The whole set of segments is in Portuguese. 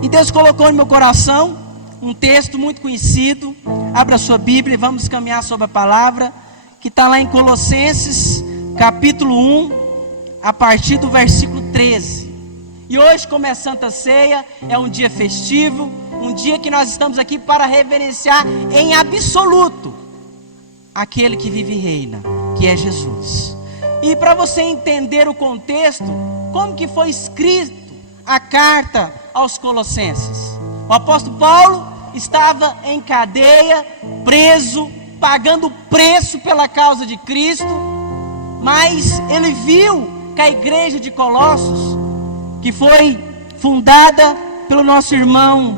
E Deus colocou no meu coração um texto muito conhecido. Abra a sua Bíblia e vamos caminhar sobre a palavra, que está lá em Colossenses, capítulo 1, a partir do versículo 13. E hoje, como é Santa Ceia, é um dia festivo, um dia que nós estamos aqui para reverenciar em absoluto aquele que vive e reina, que é Jesus. E para você entender o contexto, como que foi escrito a carta aos Colossenses? O apóstolo Paulo estava em cadeia, preso, pagando preço pela causa de Cristo, mas ele viu que a igreja de Colossos, que foi fundada pelo nosso irmão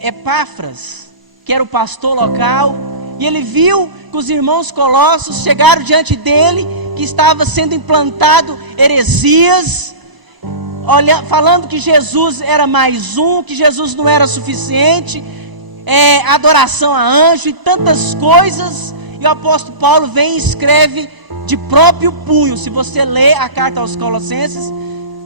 Epáfras, que era o pastor local, e ele viu que os irmãos Colossos chegaram diante dele, que estava sendo implantado heresias, falando que Jesus era mais um, que Jesus não era suficiente, adoração a anjo e tantas coisas. E o apóstolo Paulo vem e escreve de próprio punho. Se você ler a carta aos Colossenses,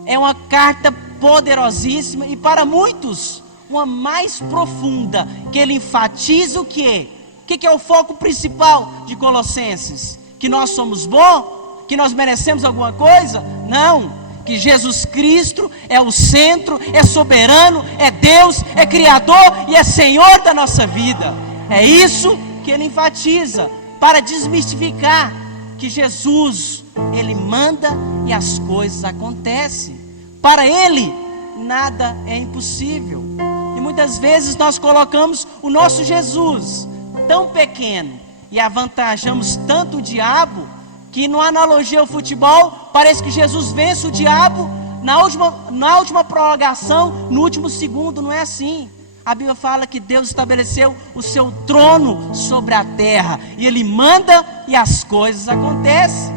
é uma carta poderosíssima, e para muitos uma mais profunda, que ele enfatiza o que é o foco principal de Colossenses? Que nós somos bons? Que nós merecemos alguma coisa? Não, que Jesus Cristo é o centro, é soberano, é Deus, é Criador e é Senhor da nossa vida. É isso que ele enfatiza, para desmistificar que Jesus, ele manda e as coisas acontecem. Para ele, nada é impossível. E muitas vezes nós colocamos o nosso Jesus tão pequeno e avantajamos tanto o diabo, que numa analogia ao futebol, parece que Jesus vence o diabo na última prorrogação, no último segundo. Não é assim. A Bíblia fala que Deus estabeleceu o seu trono sobre a terra, e Ele manda e as coisas acontecem.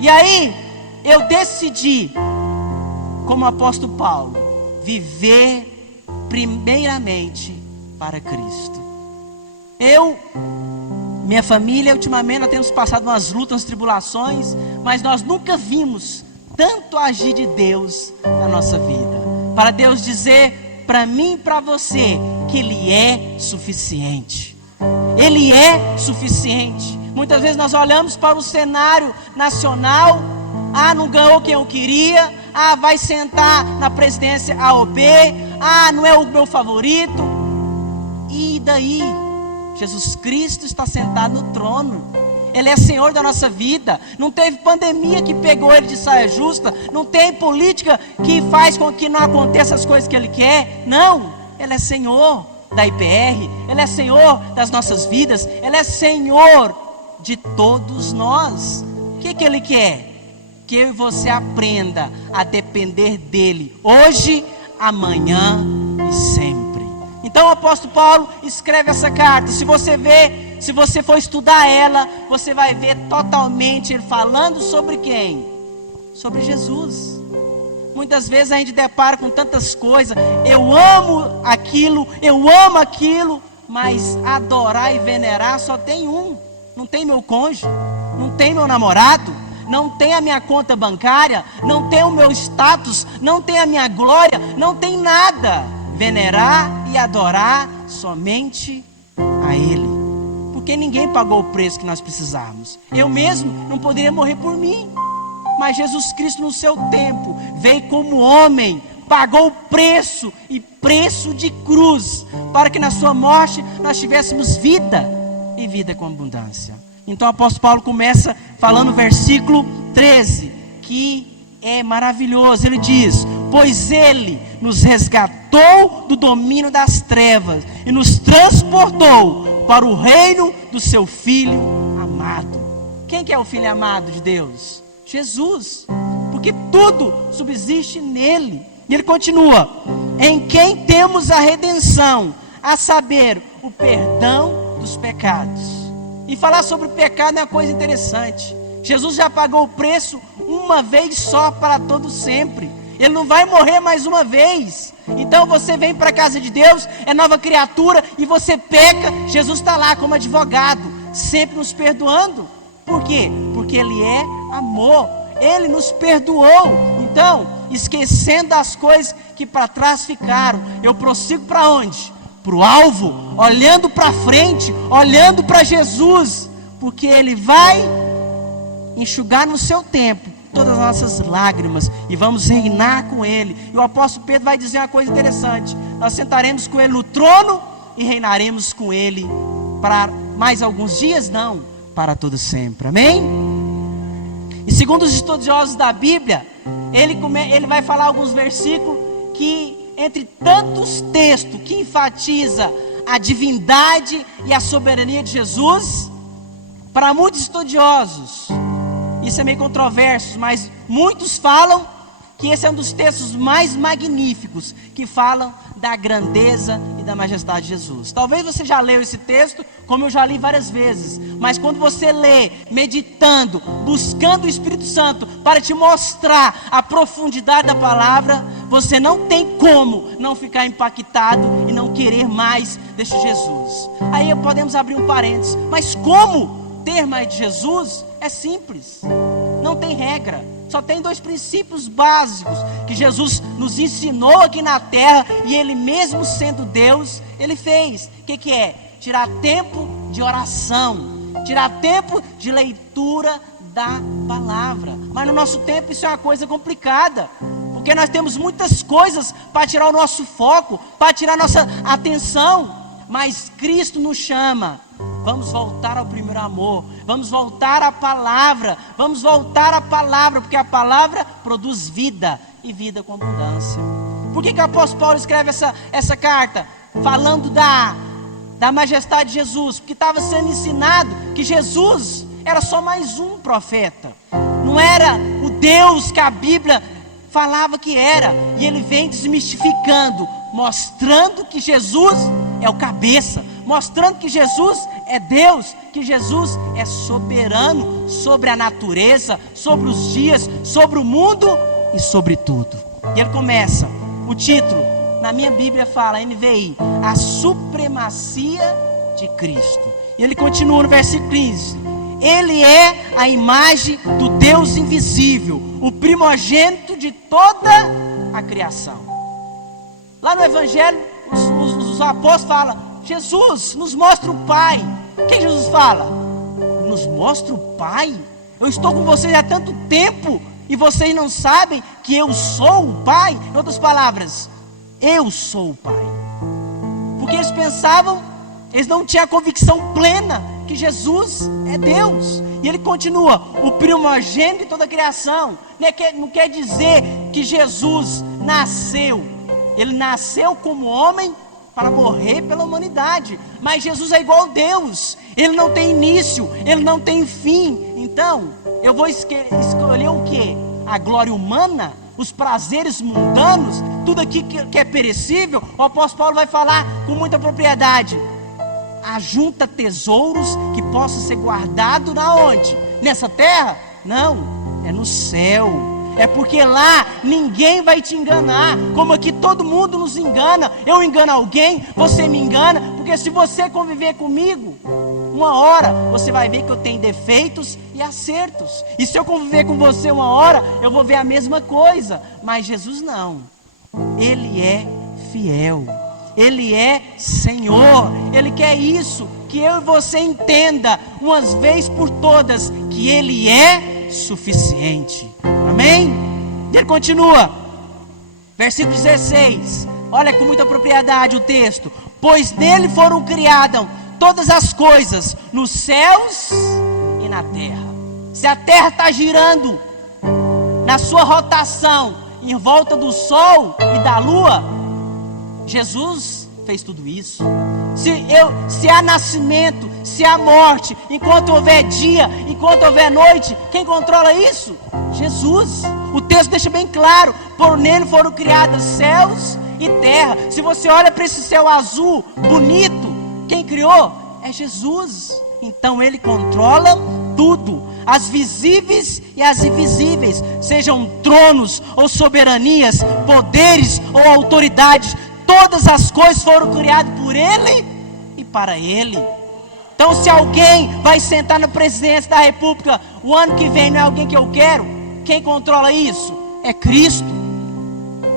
E aí, eu decidi, como apóstolo Paulo, viver primeiramente para Cristo. Minha família, ultimamente nós temos passado umas lutas, umas tribulações, mas nós nunca vimos tanto agir de Deus na nossa vida, para Deus dizer para mim e para você que Ele é suficiente. Ele é suficiente. Muitas vezes nós olhamos para o cenário nacional, não ganhou quem eu queria, vai sentar na presidência A ou B, não é o meu favorito. E daí? Jesus Cristo está sentado no trono, Ele é Senhor da nossa vida. Não teve pandemia que pegou Ele de saia justa, não tem política que faz com que não aconteça as coisas que Ele quer. Não, Ele é Senhor da IPR, Ele é Senhor das nossas vidas, Ele é Senhor de todos nós. O que Ele quer? Que eu e você aprenda a depender dEle, hoje, amanhã e sempre. Então o apóstolo Paulo escreve essa carta. Se você for estudar ela, você vai ver totalmente ele falando sobre quem? Sobre Jesus. Muitas vezes a gente depara com tantas coisas. Eu amo aquilo, mas adorar e venerar só tem um. Não tem meu cônjuge, não tem meu namorado, não tem a minha conta bancária, não tem o meu status, não tem a minha glória, não tem nada. Venerar e adorar somente a Ele, porque ninguém pagou o preço que nós precisávamos. Eu mesmo não poderia morrer por mim, mas Jesus Cristo no seu tempo veio como homem, pagou o preço, e preço de cruz, para que na sua morte nós tivéssemos vida, e vida com abundância. Então o apóstolo Paulo começa falando no versículo 13, que é maravilhoso. Ele diz: pois Ele nos resgatou do domínio das trevas e nos transportou para o reino do seu Filho amado. Quem que é o Filho amado de Deus? Jesus, porque tudo subsiste nele. E ele continua: em quem temos a redenção, a saber, o perdão dos pecados. E falar sobre o pecado é uma coisa interessante. Jesus já pagou o preço uma vez só, para todo sempre. Ele não vai morrer mais uma vez. Então você vem para a casa de Deus, é nova criatura, e você peca, Jesus está lá como advogado, sempre nos perdoando. Por quê? Porque Ele é amor, Ele nos perdoou. Então, esquecendo as coisas que para trás ficaram. Eu prossigo para onde? Para o alvo, olhando para frente, olhando para Jesus, porque Ele vai enxugar no seu tempo todas as nossas lágrimas, e vamos reinar com Ele. E o apóstolo Pedro vai dizer uma coisa interessante: nós sentaremos com Ele no trono e reinaremos com Ele para mais alguns dias? Não, para todo sempre. Amém? E segundo os estudiosos da Bíblia, ele vai falar alguns versículos que, entre tantos textos que enfatiza a divindade e a soberania de Jesus, para muitos estudiosos, isso é meio controverso, mas muitos falam que esse é um dos textos mais magníficos que falam da grandeza e da majestade de Jesus. Talvez você já leu esse texto, como eu já li várias vezes, mas quando você lê, meditando, buscando o Espírito Santo para te mostrar a profundidade da palavra, você não tem como não ficar impactado e não querer mais deste Jesus. Aí podemos abrir um parênteses: mas como ter mais de Jesus? É simples, não tem regra. Só tem 2 princípios básicos que Jesus nos ensinou aqui na terra, e Ele mesmo sendo Deus, Ele fez. O que é? Tirar tempo de oração, tirar tempo de leitura da palavra. Mas no nosso tempo isso é uma coisa complicada, porque nós temos muitas coisas para tirar o nosso foco, para tirar a nossa atenção. Mas Cristo nos chama: vamos voltar ao primeiro amor, vamos voltar à palavra, vamos voltar à palavra, porque a palavra produz vida, e vida com abundância. Por que o apóstolo Paulo escreve essa carta? Falando da majestade de Jesus, porque estava sendo ensinado que Jesus era só mais um profeta, não era o Deus que a Bíblia falava que era. E ele vem desmistificando, mostrando que Jesus é o cabeça, mostrando que Jesus é Deus, que Jesus é soberano sobre a natureza, sobre os dias, sobre o mundo e sobre tudo. E ele começa, o título, na minha Bíblia fala, NVI, a supremacia de Cristo. E ele continua no versículo 15: Ele é a imagem do Deus invisível, o primogênito de toda a criação. Lá no Evangelho, os apóstolos falam: Jesus, nos mostra o Pai. O que Jesus fala? Nos mostra o Pai? Eu estou com vocês há tanto tempo e vocês não sabem que eu sou o Pai? Em outras palavras, eu sou o Pai. Porque eles pensavam, eles não tinham a convicção plena que Jesus é Deus. E ele continua: o primogênito de toda a criação. Não quer dizer que Jesus nasceu. Ele nasceu como homem para morrer pela humanidade. Mas Jesus é igual a Deus. Ele não tem início, Ele não tem fim. Então, eu vou escolher o quê? A glória humana? Os prazeres mundanos? Tudo aqui que é perecível? O apóstolo Paulo vai falar com muita propriedade: ajunta tesouros que possam ser guardados na onde? Nessa terra? Não, é no céu. É porque lá ninguém vai te enganar, como aqui todo mundo nos engana. Eu engano alguém, você me engana, porque se você conviver comigo, uma hora você vai ver que eu tenho defeitos e acertos. E se eu conviver com você uma hora, eu vou ver a mesma coisa. Mas Jesus não, Ele é fiel, Ele é Senhor. Ele quer isso, que eu e você entenda, umas vezes por todas, que Ele é suficiente. Amém? E ele continua, versículo 16, olha com muita propriedade o texto: pois nele foram criadas todas as coisas, nos céus e na terra. Se a terra está girando na sua rotação em volta do sol e da lua, Jesus fez tudo isso. Se há nascimento, se há morte, enquanto houver dia, enquanto houver noite, quem controla isso? Jesus. O texto deixa bem claro: por nele foram criados céus e terra. Se você olha para esse céu azul, bonito, quem criou? É Jesus. Então Ele controla tudo, as visíveis e as invisíveis, sejam tronos ou soberanias, poderes ou autoridades. Todas as coisas foram criadas por Ele e para Ele. Então, se alguém vai sentar na presidência da República o ano que vem, não é alguém que eu quero. Quem controla isso? É Cristo.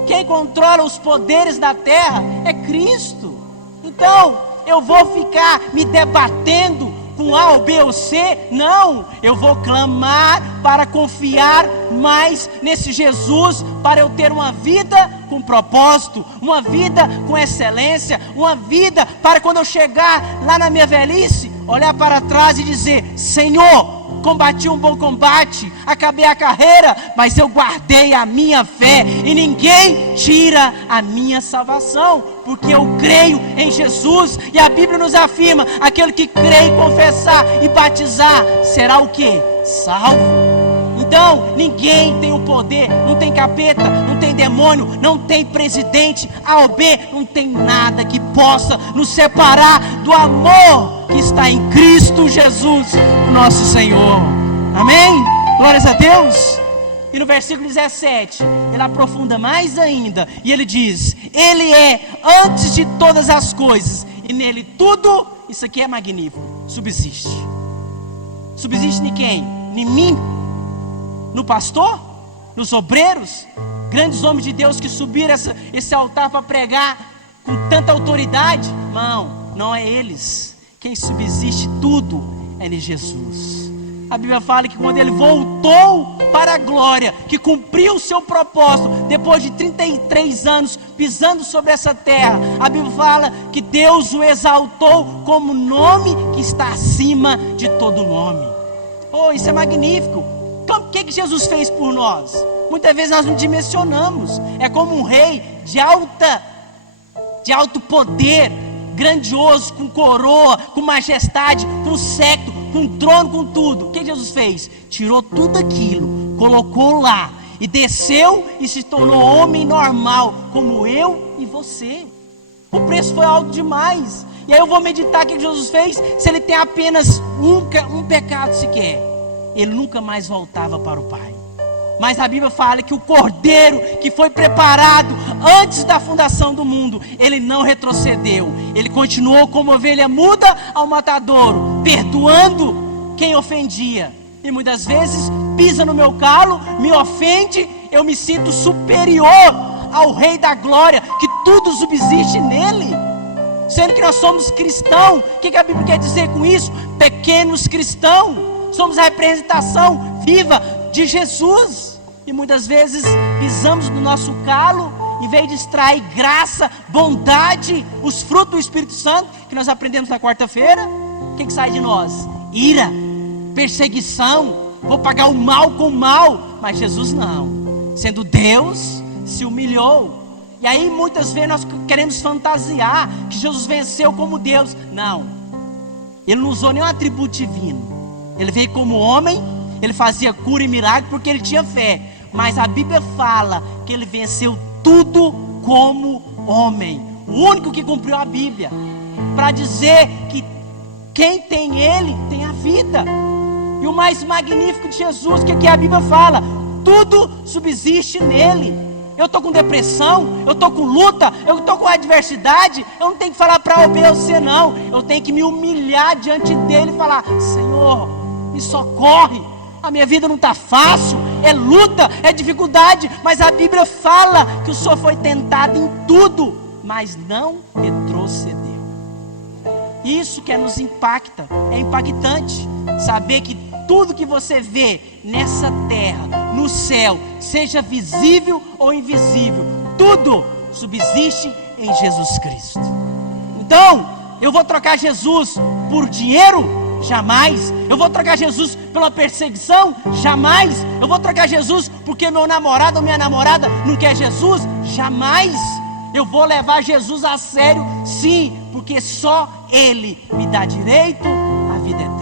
Quem controla os poderes da terra é Cristo. Então, eu vou ficar me debatendo com A ou B ou C? Não, eu vou clamar para confiar mais nesse Jesus, para eu ter uma vida com propósito, uma vida com excelência, uma vida para quando eu chegar lá na minha velhice, olhar para trás e dizer: Senhor, combati um bom combate, acabei a carreira, mas eu guardei a minha fé, e ninguém tira a minha salvação, porque eu creio em Jesus, e a Bíblia nos afirma: aquele que crê e confessar e batizar, será o quê? Salvo. Então, ninguém tem o poder, não tem capeta, não tem demônio, não tem presidente, A ou B, não tem nada que possa nos separar do amor que está em Cristo Jesus, nosso Senhor. Amém? Glórias a Deus. E no versículo 17, ele aprofunda mais ainda, e ele diz: Ele é antes de todas as coisas, e nele tudo, isso aqui é magnífico, subsiste. Subsiste em quem? Em mim? No pastor? Nos obreiros? Grandes homens de Deus que subiram esse altar para pregar com tanta autoridade? Não é eles. Quem subsiste tudo é em Jesus. A Bíblia fala que quando ele voltou para a glória, que cumpriu o seu propósito, depois de 33 anos pisando sobre essa terra, a Bíblia fala que Deus o exaltou como nome que está acima de todo nome. Oh, isso é magnífico. Então, o que Jesus fez por nós? Muitas vezes nós não dimensionamos. É como um rei de alto poder, grandioso, com coroa, com majestade, com séquito, com trono, com tudo. O que Jesus fez? Tirou tudo aquilo, colocou lá, e desceu e se tornou homem normal, como eu e você. O preço foi alto demais. E aí eu vou meditar o que Jesus fez. Se ele tem apenas um pecado sequer, ele nunca mais voltava para o Pai. Mas a Bíblia fala que o Cordeiro que foi preparado antes da fundação do mundo, ele não retrocedeu. Ele continuou como ovelha muda ao matadouro, perdoando quem ofendia. E muitas vezes pisa no meu calo, me ofende, eu me sinto superior ao Rei da Glória, que tudo subsiste nele. Sendo que nós somos cristãos. O que a Bíblia quer dizer com isso? Pequenos cristãos. Somos a representação viva de Jesus. E muitas vezes pisamos no nosso calo, em vez de extrair graça, bondade, os frutos do Espírito Santo, que nós aprendemos na quarta-feira. O que sai de nós? Ira, perseguição, vou pagar o mal com o mal. Mas Jesus não. Sendo Deus, se humilhou. E aí muitas vezes nós queremos fantasiar que Jesus venceu como Deus. Não. Ele não usou nenhum atributo divino. Ele veio como homem, ele fazia cura e milagre porque ele tinha fé. Mas a Bíblia fala que ele venceu tudo como homem. O único que cumpriu a Bíblia. Para dizer que quem tem ele, tem a vida. E o mais magnífico de Jesus, que a Bíblia fala, tudo subsiste nele. Eu estou com depressão, eu estou com luta, eu estou com adversidade. Eu não tenho que falar para obedecer, não. Eu tenho que me humilhar diante dele e falar: Senhor, me socorre, a minha vida não está fácil, é luta, é dificuldade, mas a Bíblia fala que o Senhor foi tentado em tudo, mas não retrocedeu. Isso que nos impacta, é impactante, saber que tudo que você vê nessa terra, no céu, seja visível ou invisível, tudo subsiste em Jesus Cristo. Então, eu vou trocar Jesus por dinheiro? Jamais. Eu vou trocar Jesus pela perseguição? Jamais. Eu vou trocar Jesus porque meu namorado ou minha namorada não quer Jesus? Jamais. Eu vou levar Jesus a sério? Sim, porque só Ele me dá direito à vida eterna.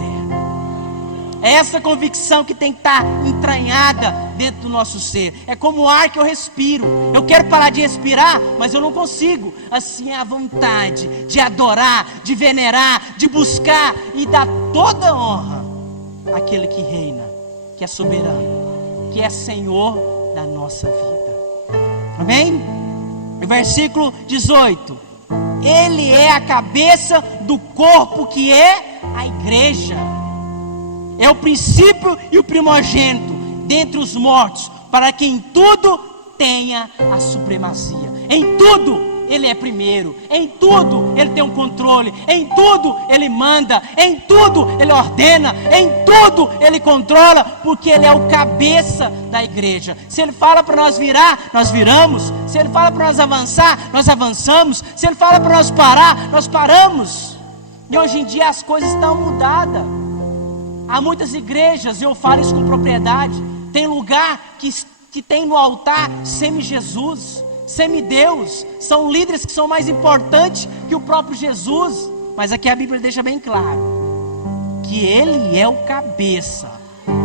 É essa convicção que tem que estar entranhada dentro do nosso ser. É como o ar que eu respiro. Eu quero parar de respirar, mas eu não consigo. Assim é a vontade de adorar, de venerar, de buscar e dar toda honra àquele que reina, que é soberano, que é Senhor da nossa vida. Amém? O versículo 18: Ele é a cabeça do corpo que é a igreja. É o princípio e o primogênito dentre os mortos, para que em tudo tenha a supremacia. Em tudo Ele é primeiro, em tudo Ele tem um controle, em tudo Ele manda, em tudo Ele ordena, em tudo Ele controla, porque Ele é o cabeça da igreja. Se Ele fala para nós virar, nós viramos. Se Ele fala para nós avançar, nós avançamos. Se Ele fala para nós parar, nós paramos. E hoje em dia as coisas estão mudadas. Há muitas igrejas, e eu falo isso com propriedade, tem lugar que tem no altar semi-Jesus, semideus, são líderes que são mais importantes que o próprio Jesus. Mas aqui a Bíblia deixa bem claro que Ele é o cabeça,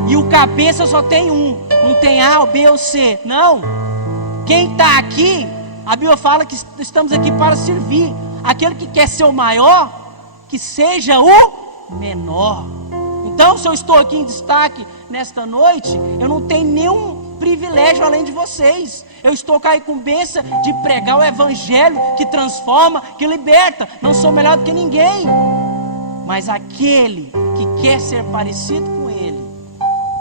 e o cabeça só tem um, não tem A, ou B ou C, não. Quem está aqui, a Bíblia fala que estamos aqui para servir. Aquele que quer ser o maior, que seja o menor. Então, se eu estou aqui em destaque nesta noite, eu não tenho nenhum privilégio além de vocês. Eu estou com a incumbência de pregar o evangelho que transforma, que liberta. Não sou melhor do que ninguém, mas aquele que quer ser parecido com Ele,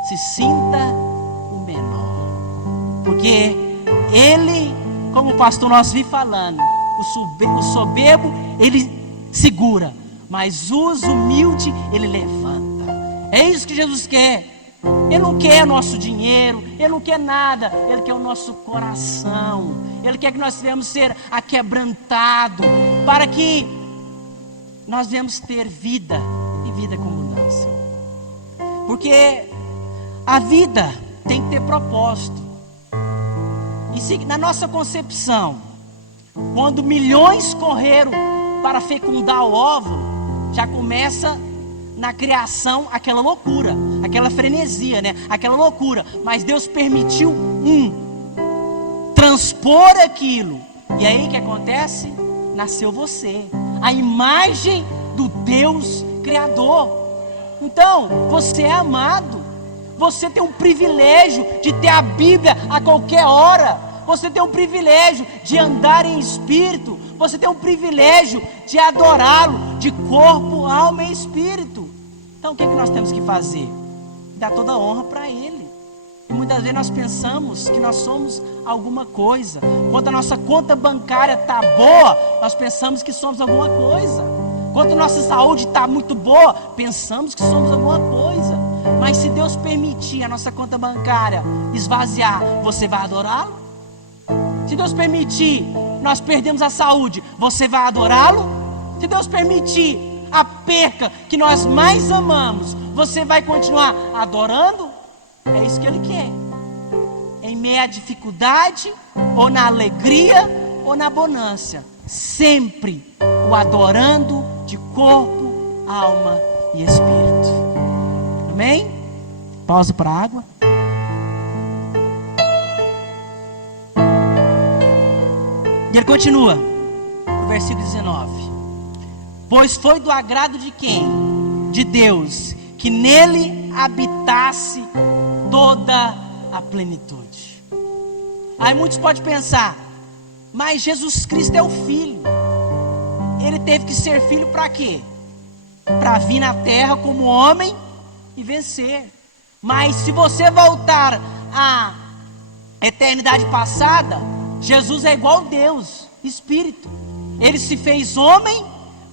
se sinta o menor, porque Ele, como o pastor nós vi falando, o soberbo Ele segura, mas os humildes Ele levanta. É isso que Jesus quer. Ele não quer nosso dinheiro, Ele não quer nada, Ele quer o nosso coração. Ele quer que nós venhamos ser aquebrantados, para que nós venhamos ter vida, e vida com abundância. Porque a vida tem que ter propósito. E se na nossa concepção, quando milhões correram para fecundar o óvulo, já começa na criação aquela loucura, aquela frenesia, né? Aquela loucura. Mas Deus permitiu transpor aquilo. E aí o que acontece? Nasceu você, a imagem do Deus Criador. Então, você é amado. Você tem um privilégio de ter a Bíblia a qualquer hora. Você tem um privilégio de andar em espírito. Você tem um privilégio de adorá-lo de corpo, alma e espírito. Então o que nós temos que fazer? Dar toda a honra para Ele. E muitas vezes nós pensamos que nós somos alguma coisa. Quando a nossa conta bancária está boa, nós pensamos que somos alguma coisa. Quando a nossa saúde está muito boa, pensamos que somos alguma coisa. Mas se Deus permitir a nossa conta bancária esvaziar, você vai adorá-lo? Se Deus permitir nós perdemos a saúde, você vai adorá-lo? Se Deus permitir a perca que nós mais amamos, você vai continuar adorando? É isso que Ele quer. Em meio à dificuldade, ou na alegria, ou na bonança, sempre o adorando de corpo, alma e espírito. Amém? Pausa para a água. E ele continua, no versículo 19: pois foi do agrado de quem? De Deus, que nele habitasse toda a plenitude. Aí muitos podem pensar, mas Jesus Cristo é o Filho. Ele teve que ser filho para quê? Para vir na terra como homem e vencer. Mas se você voltar à eternidade passada, Jesus é igual a Deus, Espírito. Ele se fez homem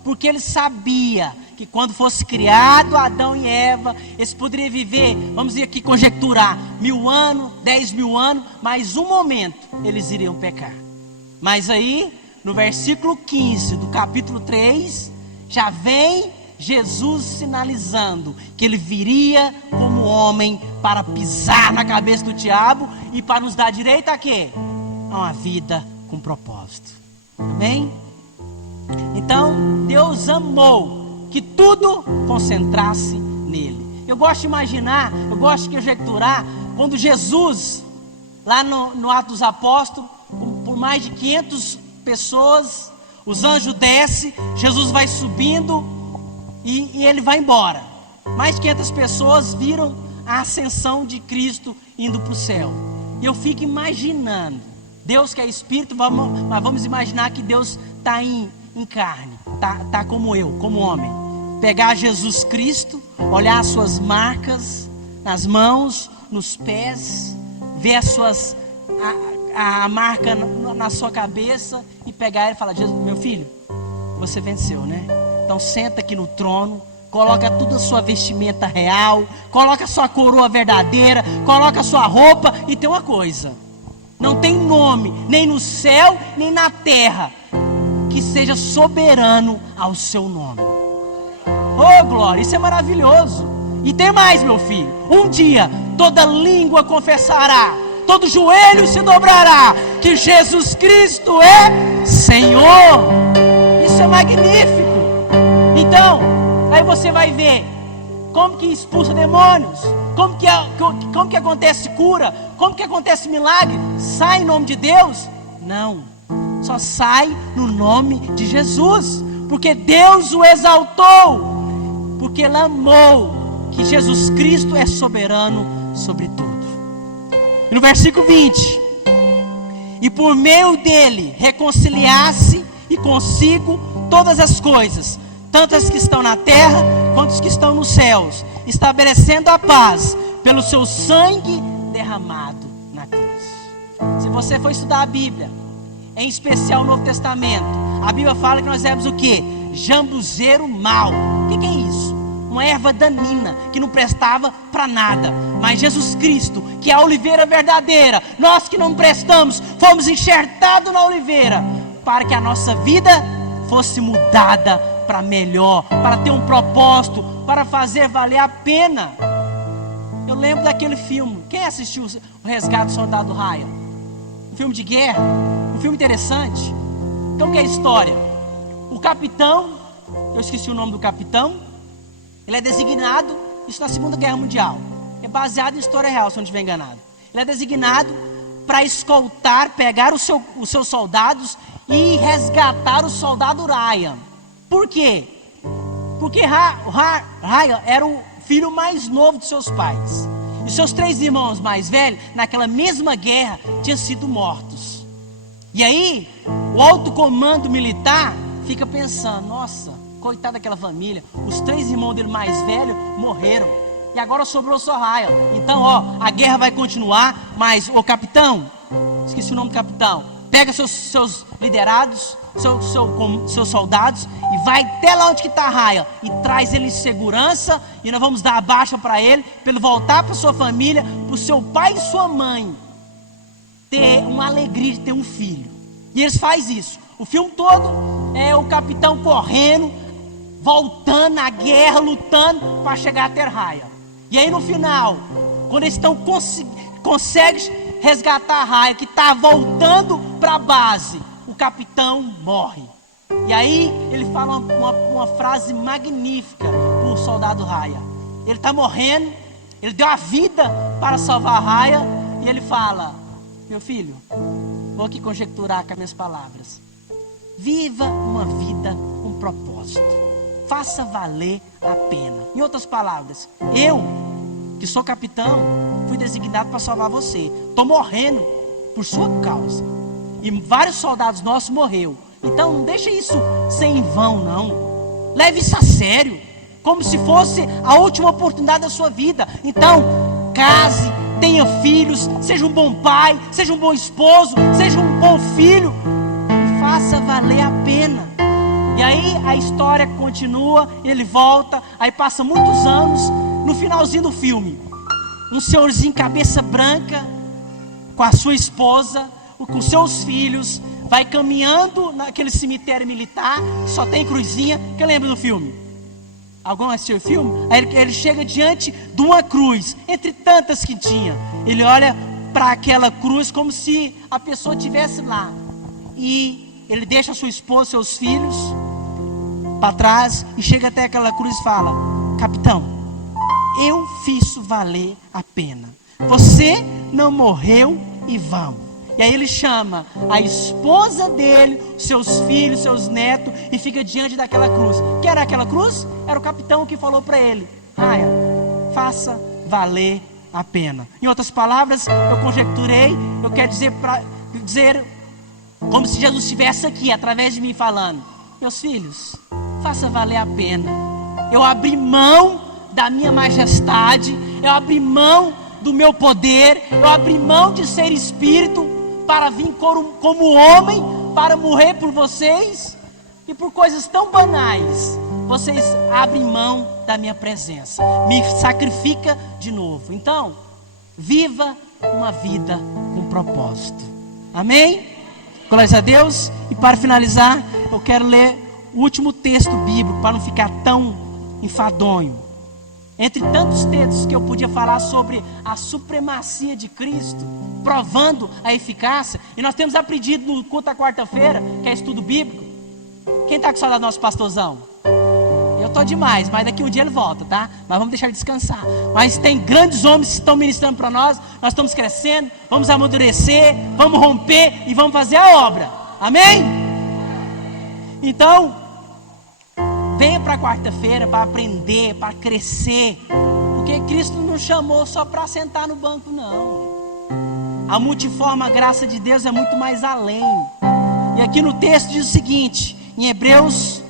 porque Ele sabia que quando fosse criado Adão e Eva, eles poderiam viver, vamos aqui conjecturar, 1000 anos, 10.000 anos, mas um momento eles iriam pecar. Mas aí, no versículo 15 do capítulo 3, já vem Jesus sinalizando que Ele viria como homem para pisar na cabeça do diabo e para nos dar direito a quê? A uma vida com propósito. Amém? Então, Deus amou que tudo concentrasse nele. Eu gosto de imaginar, eu gosto de conjecturar, quando Jesus, lá no Atos dos Apóstolos, por mais de 500 pessoas, os anjos descem, Jesus vai subindo e ele vai embora. Mais de 500 pessoas viram a ascensão de Cristo indo para o céu. E eu fico imaginando, Deus que é Espírito, mas vamos imaginar que Deus está em carne, tá como eu, como homem. Pegar Jesus Cristo, olhar as suas marcas nas mãos, nos pés, ver as suas a marca na sua cabeça e pegar ele e falar: Jesus, meu filho, você venceu, né? Então senta aqui no trono, coloca toda a sua vestimenta real, coloca a sua coroa verdadeira, coloca a sua roupa. E tem uma coisa: não tem nome, nem no céu, nem na terra, que seja soberano ao seu nome. Oh glória, isso é maravilhoso. E tem mais, meu filho: um dia toda língua confessará, todo joelho se dobrará, que Jesus Cristo é Senhor. Isso é magnífico. Então, aí você vai ver como que expulsa demônios, como que acontece cura, como que acontece milagre. Sai em nome de Deus? Não, só sai no nome de Jesus, porque Deus o exaltou, porque ele amou, que Jesus Cristo é soberano sobre tudo. E no versículo 20: e por meio dele reconciliasse e consigo todas as coisas, tanto as que estão na terra quanto as que estão nos céus, estabelecendo a paz pelo seu sangue derramado na cruz. Se você for estudar a Bíblia, em especial o Novo Testamento, a Bíblia fala que nós éramos o quê? Jambuzeiro mau. O que é isso? Uma erva danina que não prestava para nada. Mas Jesus Cristo, que é a oliveira verdadeira, nós que não prestamos, fomos enxertados na oliveira, para que a nossa vida fosse mudada para melhor, para ter um propósito, para fazer valer a pena. Eu lembro daquele filme. Quem assistiu O Resgate do Soldado Ryan? Um filme de guerra, um filme interessante. Então, que é a história? O capitão, eu esqueci o nome do capitão, ele é designado, isso na Segunda Guerra Mundial, é baseado em história real, se eu não estiver enganado. Ele é designado para escoltar, pegar os seus soldados e resgatar o soldado Ryan. Por quê? Porque Ryan era o filho mais novo de seus pais. E seus 3 irmãos mais velhos, naquela mesma guerra, tinham sido mortos. E aí, o alto comando militar fica pensando: nossa, coitada daquela família, os 3 irmãos dele mais velhos morreram, e agora sobrou só Ryan. Então, a guerra vai continuar, mas o capitão, esqueci o nome do capitão, pega seus liderados, seus soldados, e vai até lá onde que está Ryan, e traz ele em segurança, e nós vamos dar a baixa para ele voltar para sua família, para o seu pai e sua mãe ter uma alegria de ter um filho. E eles fazem isso. O filme todo é o capitão correndo, voltando na guerra, lutando para chegar até Ryan. E aí no final, quando eles conseguem resgatar Ryan, que está voltando para a base, o capitão morre. E aí ele fala uma frase magnífica para o soldado Ryan. Ele está morrendo, ele deu a vida para salvar Ryan, e ele fala: meu filho, vou aqui conjecturar com as minhas palavras. Viva uma vida com propósito. Faça valer a pena. Em outras palavras, eu, que sou capitão, fui designado para salvar você. Estou morrendo por sua causa. E vários soldados nossos morreram. Então não deixe isso ser em vão, não. Leve isso a sério, como se fosse a última oportunidade da sua vida. Então, case, tenha filhos, seja um bom pai, seja um bom esposo, seja um bom filho. Faça valer a pena. E aí a história continua, ele volta, aí passa muitos anos. No finalzinho do filme, um senhorzinho cabeça branca, com a sua esposa, com seus filhos, vai caminhando naquele cemitério militar, só tem cruzinha. Quem lembra do filme? Alguém assistiu o filme? Aí ele chega diante de uma cruz, entre tantas que tinha. Ele olha para aquela cruz como se a pessoa estivesse lá. E ele deixa a sua esposa, seus filhos para trás, e chega até aquela cruz e fala: capitão, eu fiz valer a pena. Você não morreu em vão. E aí ele chama a esposa dele, seus filhos, seus netos, e fica diante daquela cruz. Que era aquela cruz? Era o capitão que falou para ele: Ryan, faça valer a pena. Em outras palavras, eu conjecturei, eu quero dizer como se Jesus estivesse aqui, através de mim, falando: meus filhos, faça valer a pena. Eu abri mão da minha majestade, eu abri mão do meu poder, eu abri mão de ser espírito, para vir como homem, para morrer por vocês, e por coisas tão banais, vocês abrem mão da minha presença, me sacrifica de novo. Então, viva uma vida com propósito. Amém? Glória a Deus. E para finalizar, eu quero ler o último texto bíblico, para não ficar tão enfadonho. Entre tantos textos que eu podia falar sobre a supremacia de Cristo, provando a eficácia, e nós temos aprendido no culto da quarta-feira, que é estudo bíblico. Quem está com saudade do nosso pastorzão? Eu estou demais, mas daqui um dia ele volta, tá? Mas vamos deixar ele descansar. Mas tem grandes homens que estão ministrando para nós estamos crescendo, vamos amadurecer, vamos romper e vamos fazer a obra. Amém? Então, venha para a quarta-feira para aprender, para crescer, porque Cristo não nos chamou só para sentar no banco, não. A multiforme graça de Deus é muito mais além. E aqui no texto diz o seguinte, em Hebreus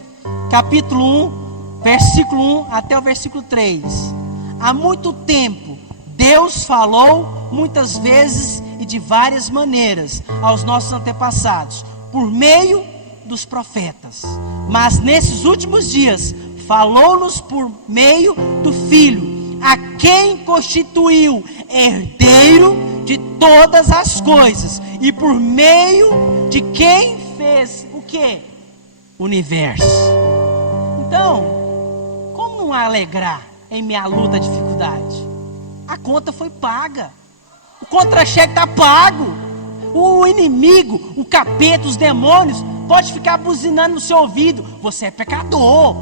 capítulo 1, versículo 1 até o versículo 3. Há muito tempo Deus falou muitas vezes e de várias maneiras aos nossos antepassados, por meio dos profetas. Mas nesses últimos dias falou-nos por meio do Filho, a quem constituiu herdeiro de todas as coisas, e por meio de quem fez o quê? O universo. Então, como não alegrar em minha luta, dificuldade? A conta foi paga, o contra-cheque está pago. O inimigo, o capeta, os demônios pode ficar buzinando no seu ouvido: você é pecador,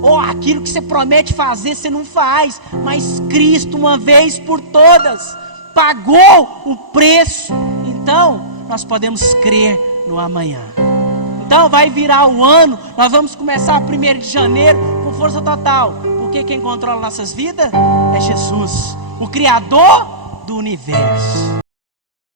ou aquilo que você promete fazer você não faz. Mas Cristo, uma vez por todas, pagou o preço. Então nós podemos crer no amanhã. Então vai virar o ano, nós vamos começar 1º de janeiro com força total, porque quem controla nossas vidas é Jesus, o Criador do universo.